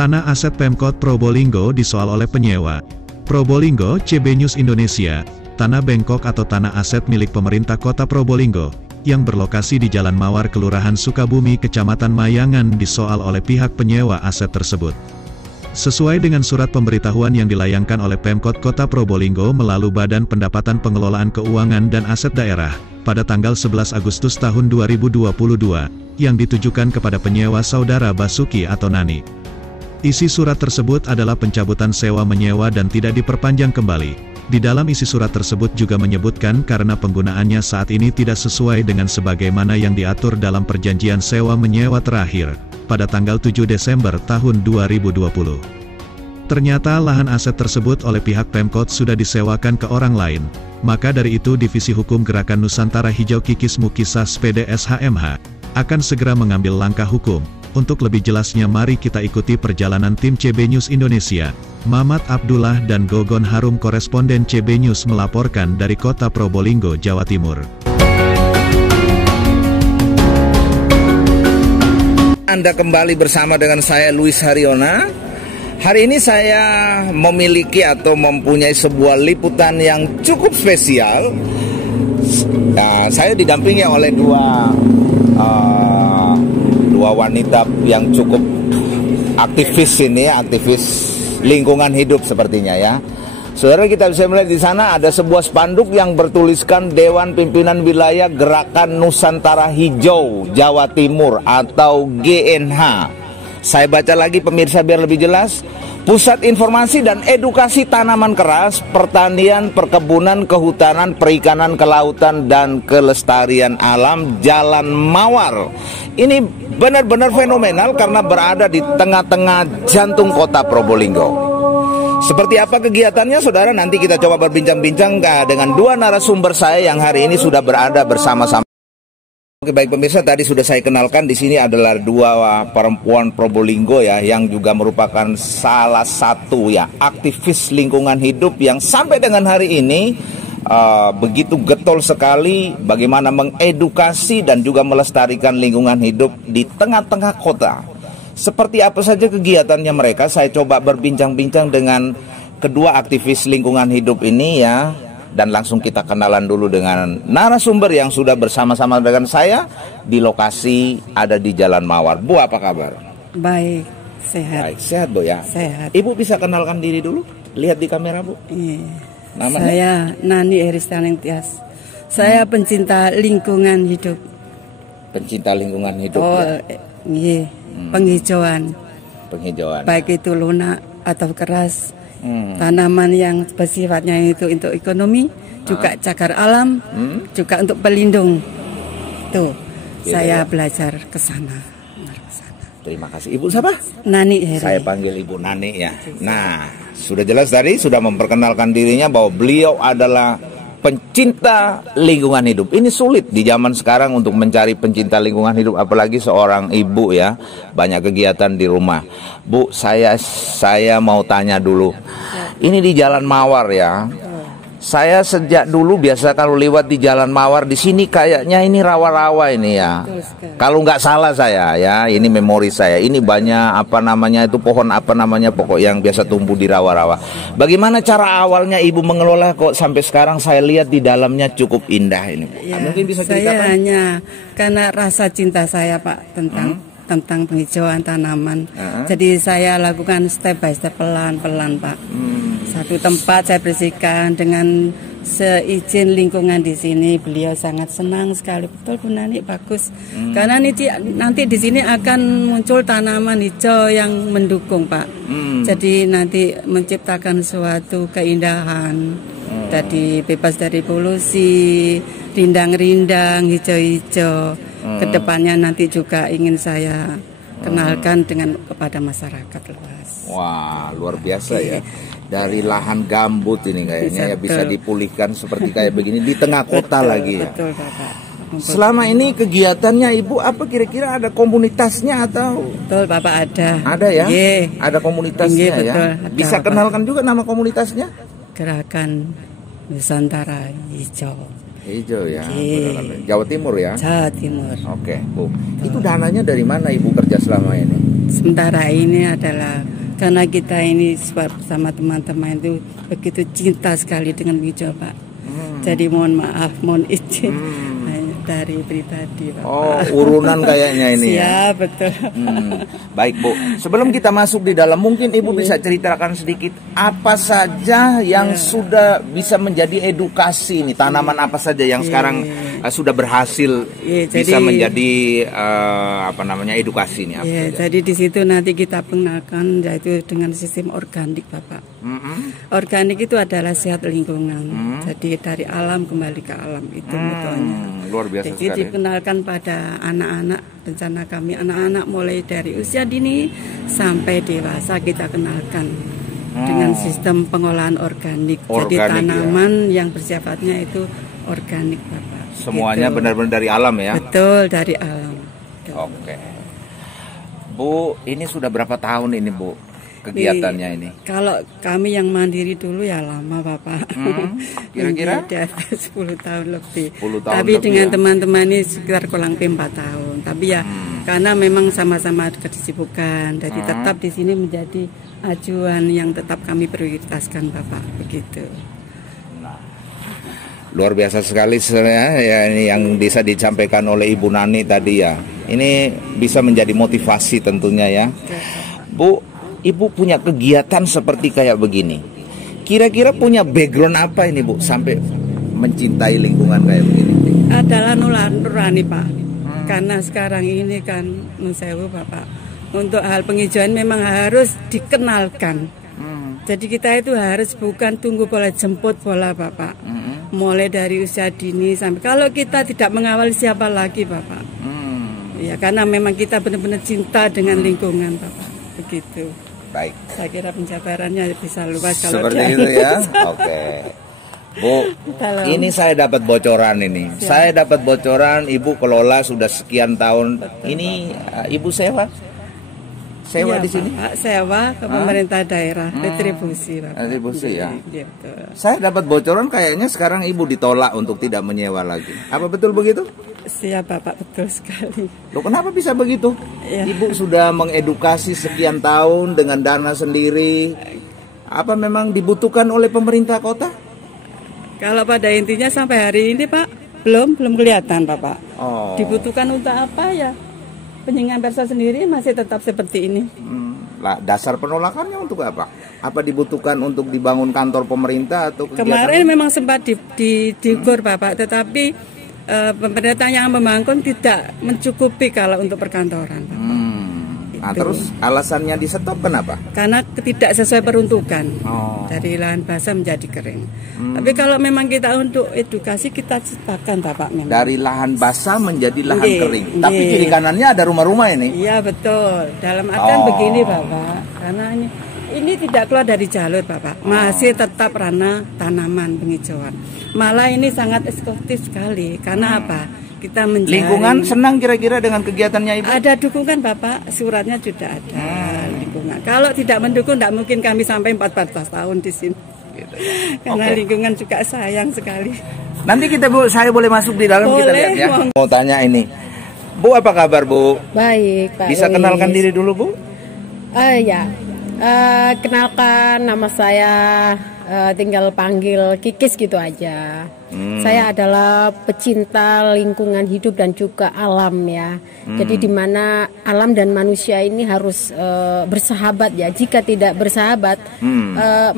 Tanah aset Pemkot Probolinggo disoal oleh penyewa. Probolinggo, CB News Indonesia. Tanah bengkok atau tanah aset milik pemerintah Kota Probolinggo, yang berlokasi di Jalan Mawar Kelurahan Sukabumi Kecamatan Mayangan disoal oleh pihak penyewa aset tersebut. Sesuai dengan surat pemberitahuan yang dilayangkan oleh Pemkot Kota Probolinggo melalui Badan Pendapatan Pengelolaan Keuangan dan Aset Daerah, pada tanggal 11 Agustus tahun 2022, yang ditujukan kepada penyewa Saudara Basuki atau Nani. Isi surat tersebut adalah pencabutan sewa menyewa dan tidak diperpanjang kembali. Di dalam isi surat tersebut juga menyebutkan karena penggunaannya saat ini tidak sesuai dengan sebagaimana yang diatur dalam perjanjian sewa menyewa terakhir, pada tanggal 7 Desember tahun 2020. Ternyata lahan aset tersebut oleh pihak Pemkot sudah disewakan ke orang lain, maka dari itu Divisi Hukum Gerakan Nusantara Hijau Kikis Mukisas PDSHMH, akan segera mengambil langkah hukum. Untuk lebih jelasnya mari kita ikuti perjalanan tim CB News Indonesia. Mamat Abdullah dan Gogon Harum koresponden CB News melaporkan dari Kota Probolinggo, Jawa Timur. Anda kembali bersama dengan saya Luis Haryona. Hari ini saya memiliki atau mempunyai sebuah liputan yang cukup spesial. Saya didampingi oleh dua wanita yang cukup aktivis ini, aktivis lingkungan hidup sepertinya ya. Saudara, kita bisa melihat di sana ada sebuah spanduk yang bertuliskan Dewan Pimpinan Wilayah Gerakan Nusantara Hijau Jawa Timur atau GNH. Saya baca lagi pemirsa biar lebih jelas. Pusat Informasi dan Edukasi Tanaman Keras, Pertanian, Perkebunan, Kehutanan, Perikanan, Kelautan, dan Kelestarian Alam Jalan Mawar. Ini benar-benar fenomenal karena berada di tengah-tengah jantung kota Probolinggo. Seperti apa kegiatannya, saudara? Nanti kita coba berbincang-bincang dengan dua narasumber saya yang hari ini sudah berada bersama-sama. Oke, baik pemirsa, tadi sudah saya kenalkan, di sini adalah dua perempuan Probolinggo ya, yang juga merupakan salah satu ya aktivis lingkungan hidup yang sampai dengan hari ini begitu getol sekali bagaimana mengedukasi dan juga melestarikan lingkungan hidup di tengah-tengah kota. Seperti apa saja kegiatannya mereka, saya coba berbincang-bincang dengan kedua aktivis lingkungan hidup ini ya. Dan langsung kita kenalan dulu dengan narasumber yang sudah bersama-sama dengan saya di lokasi ada di Jalan Mawar. Bu, apa kabar? Baik, sehat. Baik, sehat Bu ya? Sehat. Ibu bisa kenalkan diri dulu? Lihat di kamera Bu. Iya. Namanya? Saya Nani Eristaleng Tias. Saya pencinta lingkungan hidup. Pencinta lingkungan hidup ya? Iya, penghijauan. Penghijauan. Baik itu lunak atau keras. Tanaman yang bersifatnya itu untuk ekonomi, juga cagar alam, juga untuk pelindung. Tuh, gitu saya ya? Belajar ke sana. Terima kasih. Ibu siapa? Nani Heri. Saya panggil Ibu Nani ya. Nah, sudah jelas tadi sudah memperkenalkan dirinya bahwa beliau adalah pencinta lingkungan hidup. Ini sulit di zaman sekarang untuk mencari pencinta lingkungan hidup, apalagi seorang ibu ya, banyak kegiatan di rumah. Bu, saya mau tanya dulu. Ini di Jalan Mawar ya. Saya sejak dulu biasa kalau lewat di Jalan Mawar di sini kayaknya ini rawa-rawa ini ya. Kalau nggak salah saya ya, ini memori saya. Ini banyak apa namanya itu pohon apa namanya pokok yang biasa tumbuh di rawa-rawa. Bagaimana cara awalnya Ibu mengelola kok sampai sekarang saya lihat di dalamnya cukup indah ini. Ya, mungkin bisa ceritakan? Saya hanya karena rasa cinta saya Pak tentang penghijauan tanaman. Jadi saya lakukan step by step, pelan-pelan Pak. Satu tempat saya bersihkan dengan seizin lingkungan di sini. Beliau sangat senang sekali. Betul Bu Nani, bagus. Karena nanti di sini akan muncul tanaman hijau yang mendukung Pak. Jadi nanti menciptakan suatu keindahan. Jadi bebas dari polusi, rindang-rindang, hijau-hijau. Kedepannya nanti juga ingin saya kenalkan kepada masyarakat luas. Wah, luar biasa ya. Dari lahan gambut ini kayaknya bisa dipulihkan seperti kayak begini di tengah kota lagi ya. Betul Bapak. Selama ini kegiatannya Ibu apa kira-kira ada komunitasnya atau? Betul Bapak, ada. Ada ya? Ye. Ada komunitasnya betul, ya. ada, bisa Bapak. kenalkan juga nama komunitasnya? Gerakan Nusantara Hijau. Hijau ya. Oke. Jawa Timur ya. Jawa Timur. Oke, Bu. Itu dananya dari mana Ibu kerja selama ini? Sementara ini adalah karena kita ini bersama teman-teman itu begitu cinta sekali dengan hijau, Pak. Jadi mohon maaf, mohon izin dari pribadi, Pak. Oh, urunan kayaknya ini ya. Ya. Betul. Baik, Bu. Sebelum kita masuk di dalam, mungkin Ibu bisa ceritakan sedikit apa saja yang sudah bisa menjadi edukasi nih, tanaman apa saja yang sekarang sudah berhasil bisa menjadi edukasi nih. Jadi di situ nanti kita pengenalkan yaitu dengan sistem organik, Bapak. Organik itu adalah sehat lingkungan. Jadi dari alam kembali ke alam itu motonya. Luar biasa Jadi sekali. dikenalkan pada anak-anak, rencana kami anak-anak mulai dari usia dini sampai dewasa kita kenalkan dengan sistem pengolahan organik. Jadi tanaman yang bersifatnya itu organik, Bapak. Semuanya benar-benar dari alam ya? Betul, dari alam. Oke. Bu, ini sudah berapa tahun ini, Bu, kegiatannya ini? Kalau kami yang mandiri dulu ya lama, Bapak. Kira-kira? Di atas 10 tahun lebih. 10 tahun Tapi lebih dengan ya? teman-teman ini sekitar kurang lebih 4 tahun. Tapi ya karena memang sama-sama kesibukan. Jadi tetap di sini menjadi acuan yang tetap kami prioritaskan, Bapak. Begitu. Luar biasa sekali ya, ini yang bisa disampaikan oleh Ibu Nani tadi ya. Ini bisa menjadi motivasi tentunya ya. Bu, Ibu punya kegiatan seperti kayak begini. Kira-kira punya background apa ini, Bu, sampai mencintai lingkungan kayak begini? Adalah nurani, Pak. Karena sekarang ini kan nusewu, Bapak. Untuk hal penghijauan memang harus dikenalkan. Jadi kita itu harus bukan tunggu bola jemput bola, Bapak. Mulai dari usia dini sampai kalau kita tidak mengawal siapa lagi, Bapak. Ya karena memang kita benar-benar cinta dengan lingkungan, Bapak. Begitu. Baik. Saya kira penjabarannya bisa luas kalau seperti itu ya. Oke. Bu, ini saya dapat bocoran ini. Saya dapat bocoran Ibu kelola sudah sekian tahun. Ini Ibu sewa iya, di sini? Pak, sewa ke pemerintah daerah, retribusi, Bapak. Retribusi ya. Gitu. Saya dapat bocoran kayaknya sekarang Ibu ditolak untuk tidak menyewa lagi. Apa betul begitu? Siap, Bapak, betul sekali. Loh, kenapa bisa begitu? Ya. Ibu sudah mengedukasi sekian tahun dengan dana sendiri. Apa memang dibutuhkan oleh pemerintah kota? Kalau pada intinya sampai hari ini, Pak, belum kelihatan, Bapak. Oh. Dibutuhkan untuk apa ya? Penyengat persa sendiri masih tetap seperti ini. Lah, dasar penolakannya untuk apa? Apa dibutuhkan untuk dibangun kantor pemerintah atau kegiatan? Kemarin memang sempat digur, Bapak, tetapi pemerintah yang membangun tidak mencukupi kalau untuk perkantoran, Bapak. Nah, terus alasannya di stop kenapa? Karena tidak sesuai peruntukan. Oh. Dari lahan basah menjadi kering. Tapi kalau memang kita untuk edukasi kita ciptakan, Bapak, memang. Dari lahan basah menjadi lahan Nggih, kering. nggih. Tapi kiri kanannya ada rumah-rumah ini. Iya, betul. Dalam artian begini, Bapak. Karena ini tidak keluar dari jalur, Bapak. Masih tetap ranah tanaman penghijauan. Malah ini sangat eksklusif sekali. Karena apa? Kita mencari Lingkungan senang kira-kira dengan kegiatannya Ibu? Ada dukungan, Bapak, suratnya sudah ada. Lingkungan. Kalau tidak mendukung, tidak mungkin kami sampai 14 tahun di sini. Gitu ya. Karena Oke. lingkungan juga sayang sekali. Nanti saya boleh masuk di dalam, kita Boleh, lihat ya. monggo. Mau tanya ini, Bu, apa kabar, Bu? Baik, Pak. Bisa Louis. kenalkan diri dulu, Bu? Ya, kenalkan nama saya, tinggal panggil Kikis gitu aja. Saya adalah pecinta lingkungan hidup dan juga alam ya. Jadi di mana alam dan manusia ini harus bersahabat ya. Jika tidak bersahabat,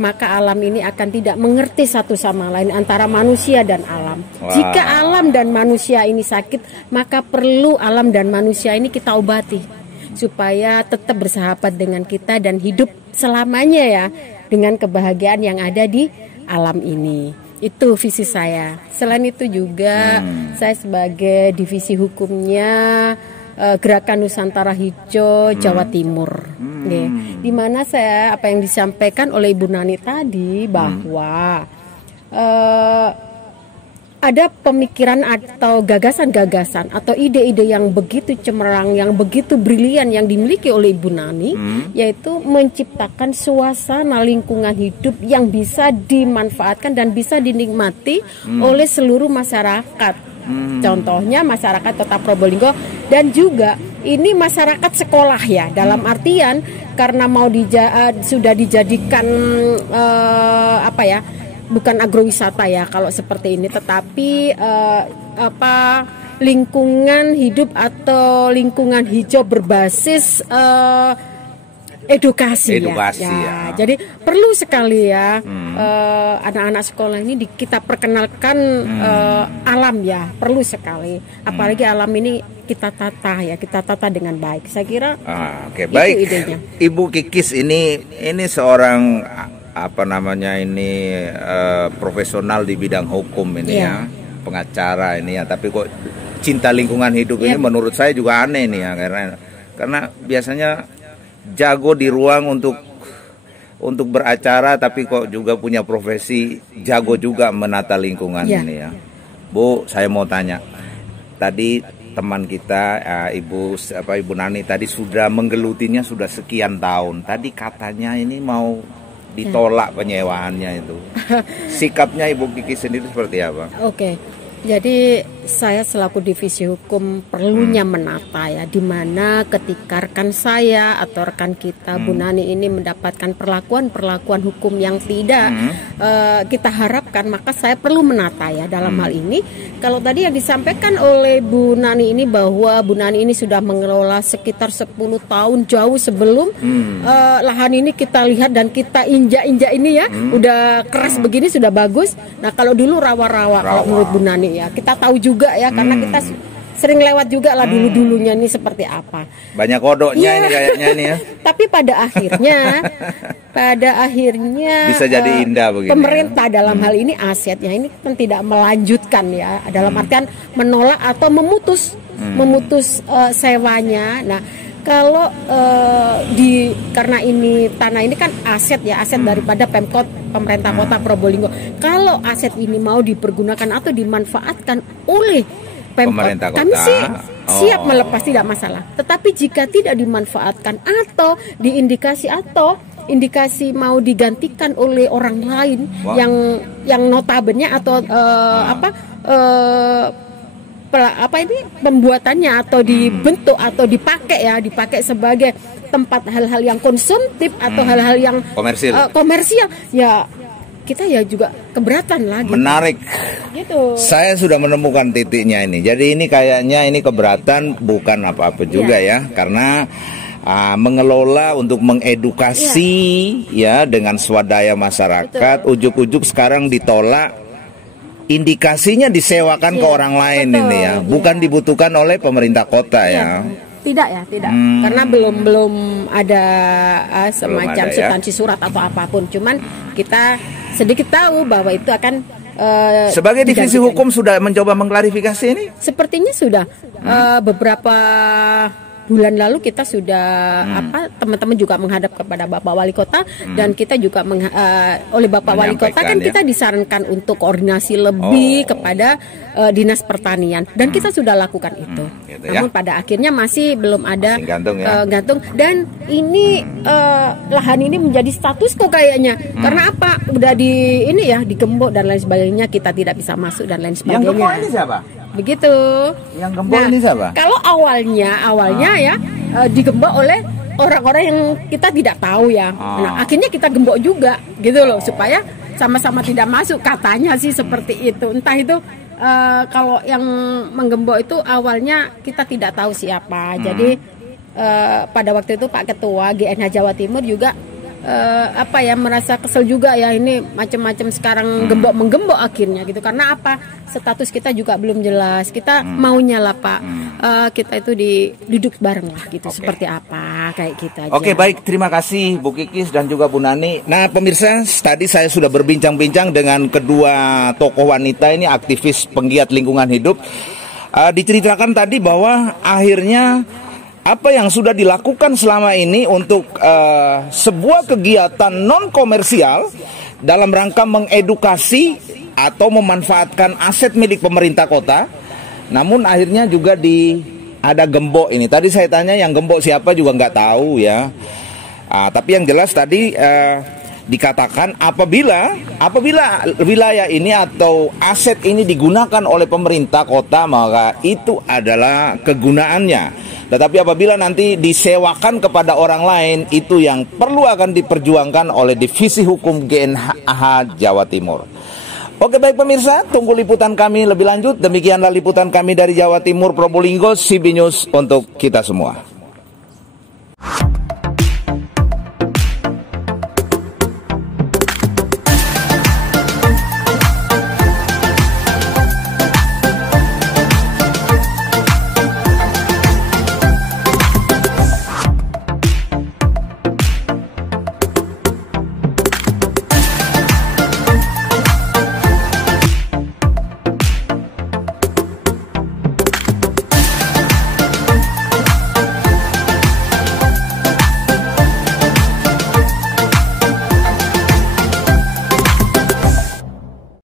maka alam ini akan tidak mengerti satu sama lain antara manusia dan alam. Wah. Jika alam dan manusia ini sakit, maka perlu alam dan manusia ini kita obati supaya tetap bersahabat dengan kita dan hidup selamanya ya dengan kebahagiaan yang ada di alam ini. Itu visi saya. Selain itu juga saya sebagai divisi hukumnya Gerakan Nusantara Hijau Jawa Timur. Di mana saya apa yang disampaikan oleh Ibu Nani tadi bahwa ada pemikiran atau gagasan-gagasan atau ide-ide yang begitu cemerlang, yang begitu brilian yang dimiliki oleh Ibu Nani, yaitu menciptakan suasana lingkungan hidup yang bisa dimanfaatkan dan bisa dinikmati oleh seluruh masyarakat. Contohnya masyarakat Kota Probolinggo dan juga ini masyarakat sekolah ya, dalam artian karena mau sudah dijadikan bukan agrowisata ya kalau seperti ini, tetapi lingkungan hidup atau lingkungan hijau berbasis edukasi ya. Jadi perlu sekali ya anak-anak sekolah ini kita perkenalkan alam ya, perlu sekali. Apalagi alam ini kita tata dengan baik. Saya kira oke, baik. Idenya. Ibu Kikis ini seorang profesional di bidang hukum ini ya, pengacara ini ya, tapi kok cinta lingkungan hidup ini menurut saya juga aneh nih ya, karena biasanya jago di ruang untuk beracara, tapi kok juga punya profesi jago juga menata lingkungan ini ya. Bu, saya mau tanya, tadi teman kita Ibu Nani tadi sudah menggelutinya sudah sekian tahun, tadi katanya ini mau ditolak penyewaannya itu. Sikapnya Ibu Kikis sendiri seperti apa? Oke. Jadi saya selaku divisi hukum perlunya menata ya, dimana ketika rekan saya atau rekan kita Bu Nani ini mendapatkan perlakuan hukum yang tidak kita harapkan, maka saya perlu menata ya dalam hal ini. Kalau tadi yang disampaikan oleh Bu Nani ini bahwa Bu Nani ini sudah mengelola sekitar 10 tahun jauh sebelum lahan ini kita lihat dan kita injak-injak ini ya, udah keras begini sudah bagus. Nah kalau dulu rawa-rawa kalau menurut Bu Nani ya, kita tahu juga ya karena kita sering lewat juga lah dulu-dulunya ini seperti apa. Banyak kodoknya ini kayaknya nih ya. Tapi pada akhirnya bisa jadi indah begini. Pemerintah dalam hal ini asetnya ini kan tidak melanjutkan ya, dalam artian menolak atau memutus sewanya. Nah, kalau karena ini tanah ini kan aset daripada Pemkot pemerintah Kota Probolinggo. Kalau aset ini mau dipergunakan atau dimanfaatkan oleh Pemkot, kami sih siap melepas, tidak masalah. Tetapi jika tidak dimanfaatkan atau indikasi mau digantikan oleh orang lain yang notabene atau pembuatannya atau dibentuk atau dipakai sebagai tempat hal-hal yang konsumtif atau hal-hal yang komersial ya, kita ya juga keberatan lagi. Menarik. Gitu. Saya sudah menemukan titiknya ini. Jadi ini kayaknya ini keberatan bukan apa-apa juga ya, karena mengelola untuk mengedukasi ya dengan swadaya masyarakat, ujuk-ujuk sekarang ditolak. Indikasinya disewakan ke orang lain ini ya, bukan dibutuhkan oleh pemerintah kota ya. Tidak. Karena belum ada semacam substansi surat atau apapun. Cuman kita sedikit tahu bahwa itu akan sebagai divisi hukum sudah mencoba mengklarifikasi ini? Sepertinya sudah. Beberapa bulan lalu kita sudah teman-teman juga menghadap kepada Bapak Wali Kota dan kita juga oleh Bapak Wali Kota kan kita disarankan untuk koordinasi lebih kepada Dinas Pertanian dan kita sudah lakukan itu. Gitu Namun pada akhirnya masih belum ada gantung dan ini lahan ini menjadi status kok kayaknya. Karena apa? Udah digembok dan lain sebagainya, kita tidak bisa masuk dan lain sebagainya. Yang gembok ini siapa? Begitu. Yang gembok ini siapa? Kalau awalnya ya digembok oleh orang-orang yang kita tidak tahu ya. Nah, akhirnya kita gembok juga gitu loh supaya sama-sama tidak masuk, katanya sih seperti itu. Entah itu kalau yang menggembok itu awalnya kita tidak tahu siapa. Jadi pada waktu itu Pak Ketua GNH Jawa Timur juga merasa kesel juga ya, ini macam-macam sekarang menggembok akhirnya gitu. Karena apa? Status kita juga belum jelas. Kita maunya lah Pak, kita itu duduk bareng lah gitu. Seperti apa kayak gitu aja. Oke, baik, terima kasih Bu Kikis dan juga Bu Nani. Nah pemirsa, tadi saya sudah berbincang-bincang dengan kedua tokoh wanita ini, aktivis penggiat lingkungan hidup. Diceritakan tadi bahwa akhirnya apa yang sudah dilakukan selama ini untuk sebuah kegiatan non komersial dalam rangka mengedukasi atau memanfaatkan aset milik pemerintah kota. Namun akhirnya juga ada gembok ini. Tadi saya tanya yang gembok siapa juga nggak tahu ya. Tapi yang jelas tadi dikatakan apabila wilayah ini atau aset ini digunakan oleh pemerintah kota, maka itu adalah kegunaannya. Tetapi apabila nanti disewakan kepada orang lain, itu yang perlu akan diperjuangkan oleh Divisi Hukum GNH Jawa Timur. Oke, baik pemirsa, tunggu liputan kami lebih lanjut. Demikianlah liputan kami dari Jawa Timur, Probolinggo, CB News untuk kita semua.